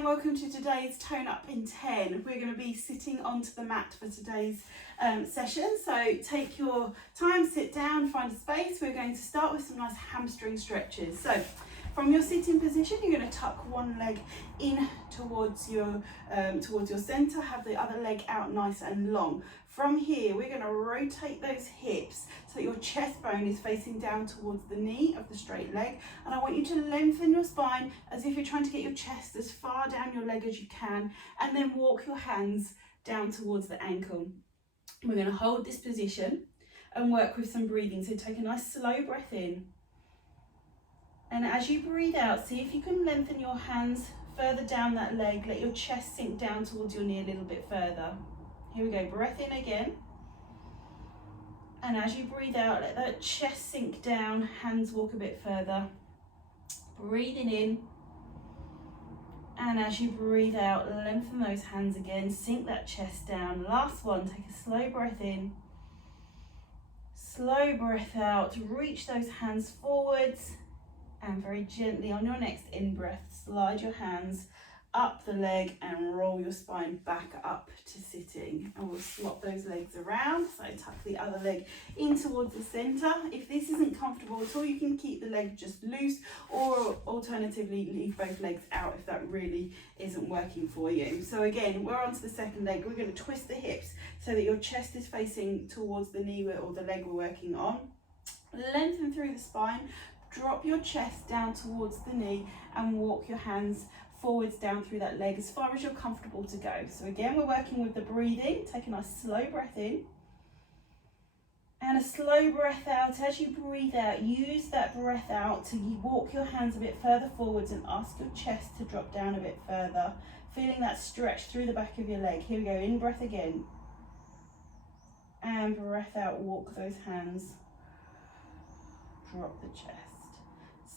and welcome to today's Tone Up in 10. We're going to be sitting onto the mat for today's session. So take your time, sit down, find a space. We're going to start with some nice hamstring stretches. So from your sitting position, you're going to tuck one leg in towards your centre, have the other leg out nice and long. From here, we're going to rotate those hips so that your chest bone is facing down towards the knee of the straight leg. And I want you to lengthen your spine as if you're trying to get your chest as far down your leg as you can, and then walk your hands down towards the ankle. We're going to hold this position and work with some breathing. So take a nice slow breath in. And as you breathe out, see if you can lengthen your hands further down that leg. Let your chest sink down towards your knee a little bit further. Here we go, breath in again. And as you breathe out, let that chest sink down, hands walk a bit further. Breathing in. And as you breathe out, lengthen those hands again, sink that chest down. Last one, take a slow breath in. Slow breath out, reach those hands forwards. And very gently on your next in-breath, slide your hands up the leg and roll your spine back up to sitting. And we'll swap those legs around. So tuck the other leg in towards the centre. If this isn't comfortable at all, you can keep the leg just loose, or alternatively leave both legs out if that really isn't working for you. So again, we're onto the second leg. We're going to twist the hips so that your chest is facing towards the knee or the leg we're working on. Lengthen through the spine. Drop your chest down towards the knee and walk your hands forwards down through that leg as far as you're comfortable to go. So again, we're working with the breathing. Take a nice slow breath in and a slow breath out. As you breathe out, use that breath out to walk your hands a bit further forwards and ask your chest to drop down a bit further, feeling that stretch through the back of your leg. Here we go, in breath again and breath out, walk those hands, drop the chest.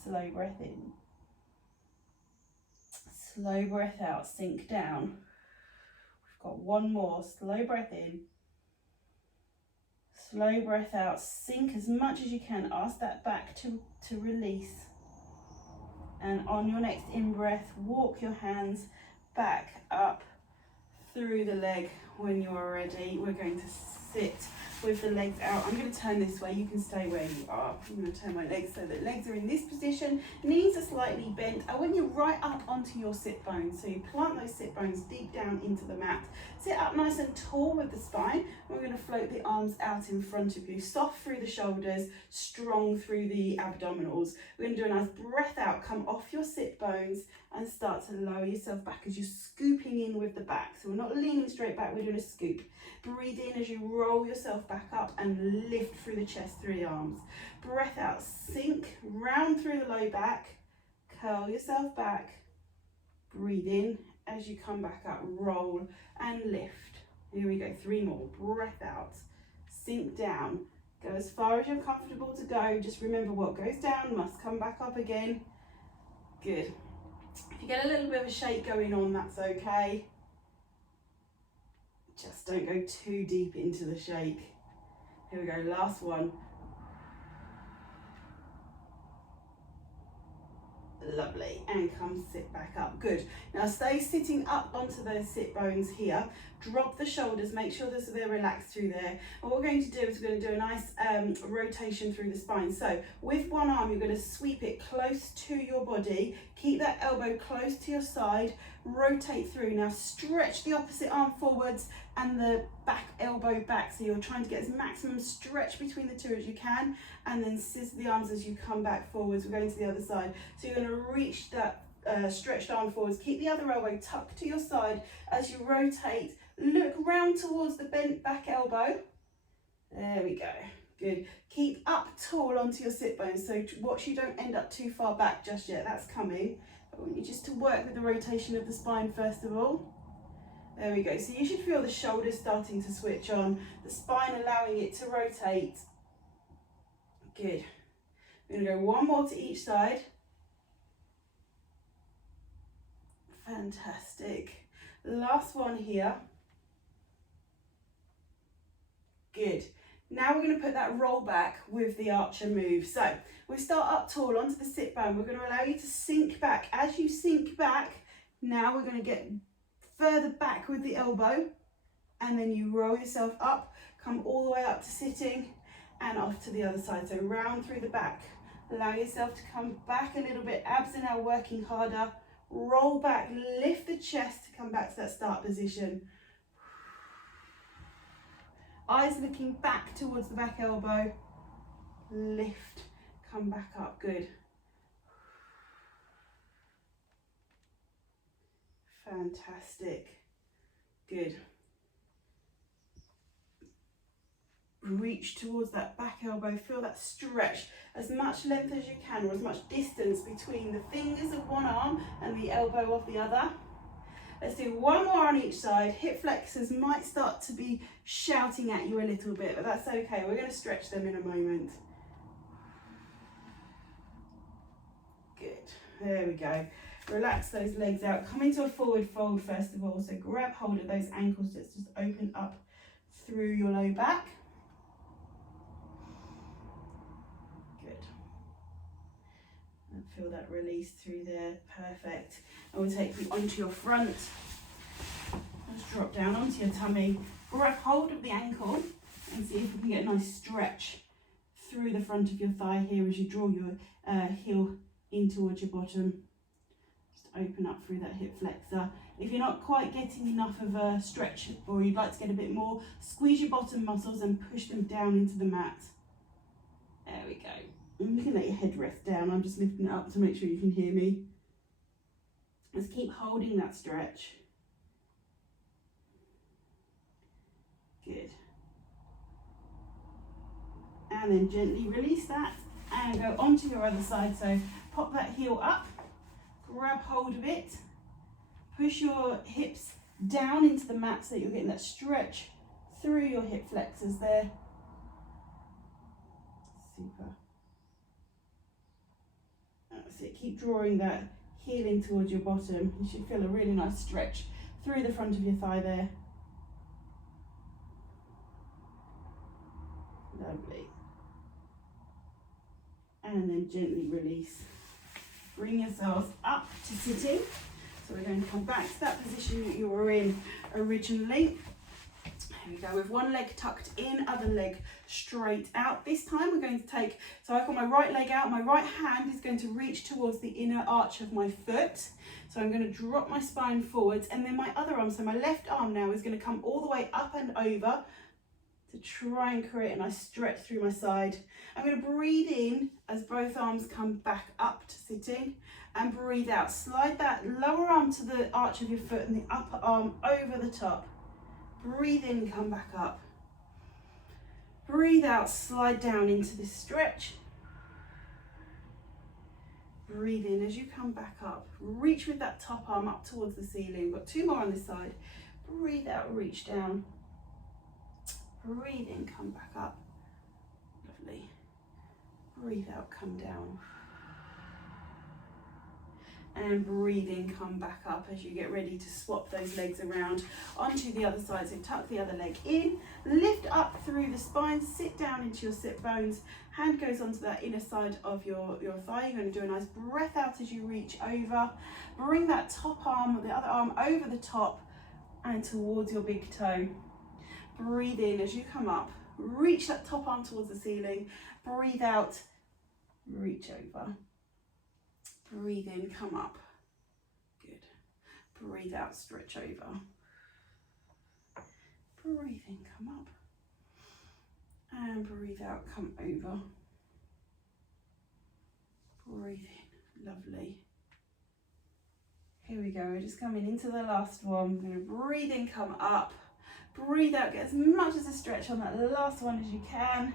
Slow breath in. Slow breath out, sink down. We've got one more. Slow breath in. Slow breath out, sink as much as you can. Ask that back to release. And on your next in-breath, walk your hands back up through the leg. When you're ready, we're going to sit with the legs out. I'm going to turn this way, you can stay where you are. I'm going to turn my legs so that legs are in this position, knees are slightly bent. I want you right up onto your sit bones, so you plant those sit bones deep down into the mat. Sit up nice and tall with the spine. We're going to float the arms out in front of you, soft through the shoulders, strong through the abdominals. We're going to do a nice breath out, come off your sit bones and start to lower yourself back as you're scooping in with the back. So we're not leaning straight back, we're doing a scoop. Breathe in as you roll yourself back up and lift through the chest, through the arms. Breath out, sink, round through the low back, curl yourself back. Breathe in as you come back up, roll and lift. Here we go, 3 more. Breath out, sink down, go as far as you're comfortable to go. Just remember, what goes down must come back up again. Good. If you get a little bit of a shake going on, that's okay. Just don't go too deep into the shake. Here we go, last one. Lovely, and come sit back up. Good. Now stay sitting up onto those sit bones here. Drop the shoulders, make sure that they're relaxed through there. And what we're going to do is we're going to do a nice rotation through the spine. So with one arm, you're going to sweep it close to your body. Keep that elbow close to your side. Rotate through. Now stretch the opposite arm forwards and the back elbow back. So you're trying to get as maximum stretch between the two as you can. And then scissor the arms as you come back forwards. We're going to the other side. So you're going to reach that stretched arm forwards. Keep the other elbow tucked to your side as you rotate. Look round towards the bent back elbow. There we go. Good. Keep up tall onto your sit bones, so watch you don't end up too far back just yet. That's coming. I want you just to work with the rotation of the spine first of all. There we go. So you should feel the shoulders starting to switch on, the spine allowing it to rotate. Good. We're going to go one more to each side. Fantastic. Last one here. Good. Now we're going to put that roll back with the archer move. So we start up tall onto the sit bone. We're going to allow you to sink back. As you sink back, Now we're going to get further back with the elbow, and then you roll yourself up, come all the way up to sitting and off to the other side. So round through the back. Allow yourself to come back a little bit. Abs are now working harder. Roll back, lift the chest to come back to that start position. Eyes looking back towards the back elbow. Lift, come back up, good. Fantastic, good. Reach towards that back elbow, feel that stretch, as much length as you can, or as much distance between the fingers of one arm and the elbow of the other. Let's do one more on each side. Hip flexors might start to be shouting at you a little bit, but that's okay. We're going to stretch them in a moment. Good, there we go. Relax those legs out. Come into a forward fold first of all. So grab hold of those ankles. Let's just open up through your low back. And feel that release through there, perfect. And we'll take you onto your front. Just drop down onto your tummy. Grab hold of the ankle and see if we can get a nice stretch through the front of your thigh here as you draw your heel in towards your bottom. Just open up through that hip flexor. If you're not quite getting enough of a stretch, or you'd like to get a bit more, squeeze your bottom muscles and push them down into the mat. There we go. And you can let your head rest down. I'm just lifting it up to make sure you can hear me. Let's keep holding that stretch. Good. And then gently release that and go onto your other side. So pop that heel up, grab hold of it, push your hips down into the mat so that you're getting that stretch through your hip flexors there. Super. That's it. Keep drawing that heel in towards your bottom. You should feel a really nice stretch through the front of your thigh there. Lovely. And then gently release. Bring yourselves up to sitting. So we're going to come back to that position that you were in originally. Here we go, with one leg tucked in, other leg straight out. This time we're going to take, so I've got my right leg out, my right hand is going to reach towards the inner arch of my foot. So I'm going to drop my spine forwards, and then my other arm, so my left arm now is going to come all the way up and over to try and create a nice stretch through my side. I'm going to breathe in as both arms come back up to sitting, and breathe out. Slide that lower arm to the arch of your foot and the upper arm over the top. Breathe in, come back up. Breathe out, slide down into this stretch. Breathe in as you come back up. Reach with that top arm up towards the ceiling. We've got two more on this side. Breathe out, reach down. Breathe in, come back up. Lovely. Breathe out, come down. And breathe in, come back up as you get ready to swap those legs around onto the other side. So tuck the other leg in, lift up through the spine, sit down into your sit bones. Hand goes onto that inner side of your thigh. You're going to do a nice breath out as you reach over. Bring that top arm or the other arm over the top and towards your big toe. Breathe in as you come up. Reach that top arm towards the ceiling. Breathe out, reach over. Breathe in, come up. Good. Breathe out, stretch over. Breathe in, come up. And breathe out, come over. Breathe in, lovely. Here we go, we're just coming into the last one. We're going to breathe in, come up. Breathe out, get as much as a stretch on that last one as you can.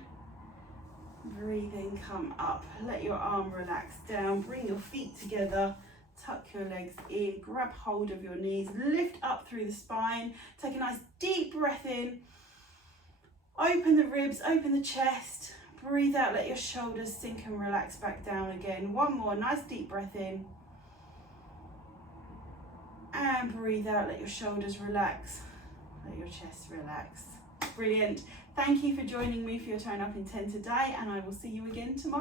Breathe in, come up, let your arm relax down, bring your feet together, tuck your legs in, grab hold of your knees, lift up through the spine, take a nice deep breath in, open the ribs, open the chest, breathe out, let your shoulders sink and relax back down again. One more, nice deep breath in, and breathe out, let your shoulders relax, let your chest relax. Brilliant. Thank you for joining me for your Tone Up in 10 today, and I will see you again tomorrow.